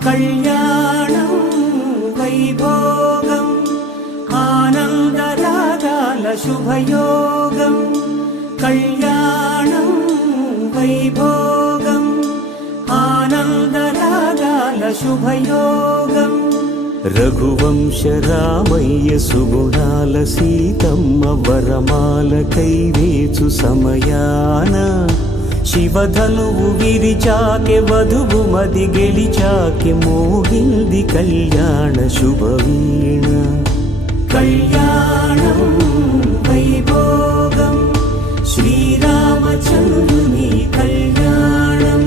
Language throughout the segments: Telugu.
కళ్యాణం వైభోగం ఆనందరాగాల శుభయోగం కళ్యాణం వైభోగం ఆనందరాగాల శుభయోగం రఘువంశ రామయ్య సుగుణాల సీతమ్మ వరమాల కైవేచు సమయాన శివధనువు విరిచాకె వధువు మది గెలిచాకె మోగింది కళ్యాణ శుభవీణ కళ్యాణం వైభోగం శ్రీరామచంద్రుని కళ్యాణం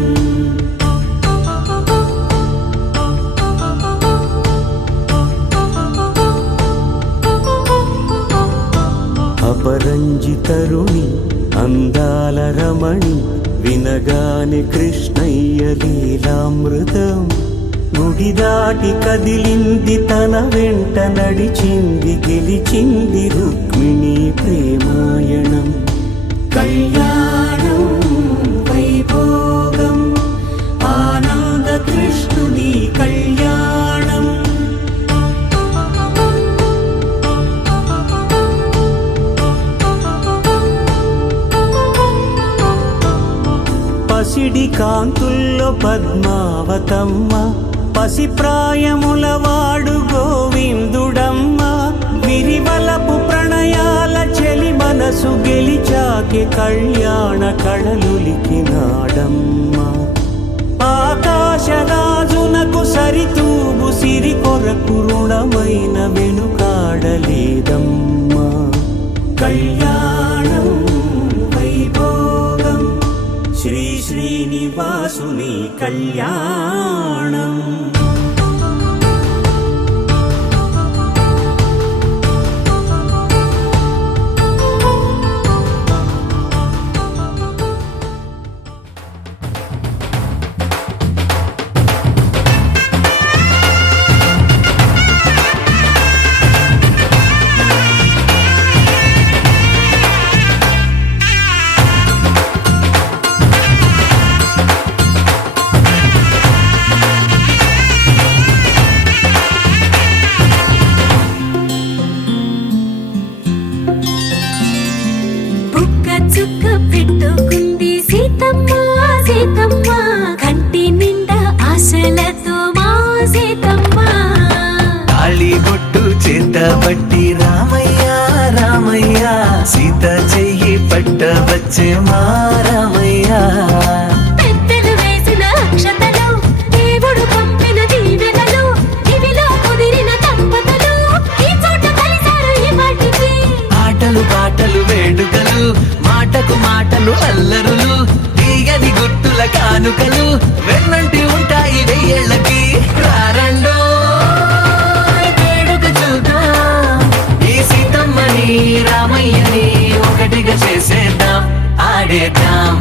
అపరంజి తరుణి అందాల రమణి వినగానే కృష్ణయ్య లీలామృతం గుడి దాటి కదిలింది తన వెంట నడిచింది గెలిచింది రుక్మిణి ప్రేమాయణం కళ్యాణం వైభోగం ఆనంద కృష్ణుని కళ్యాణం పసిడి కాంతుల్లో పద్మావతమ్మ పసిప్రాయముల వాడు గోవిందుడమ్మ విరివలపు ప్రణయాల చెలి మనసు గెలిచాకే కళ్యాణ కళలులికినాడమ్మ ఆకాశరాజునకు సరితూబు సిరి కొరకు రుణమైన వెనుకాడలేదమ్మ కళ్యాణం వైభోగం శ్రీ శ్రీనివాసుని కళ్యాణం బట్టి రామయ్య రామయ్య సీత చెయ్యి పట్టవచ్చే మా రామయ్య పెద్దలు వేసిన అక్షతలు దేవుడు పంపిన దీవెనలు ఇవిలో కుదిరిన దంపతులు ఈ చోట కలిసారు ఈ వాటికి ఆటలు పాటలు వేడుకలు మాటకు మాటలు అల్లరులు తీయని గుర్తుల కానుకలు వెన్నంటి ఉంటాయి వెయ్యేళ్ళకి రారండో రామయ్యని ఒకటిగా చేసేద్దాం ఆడేద్దాం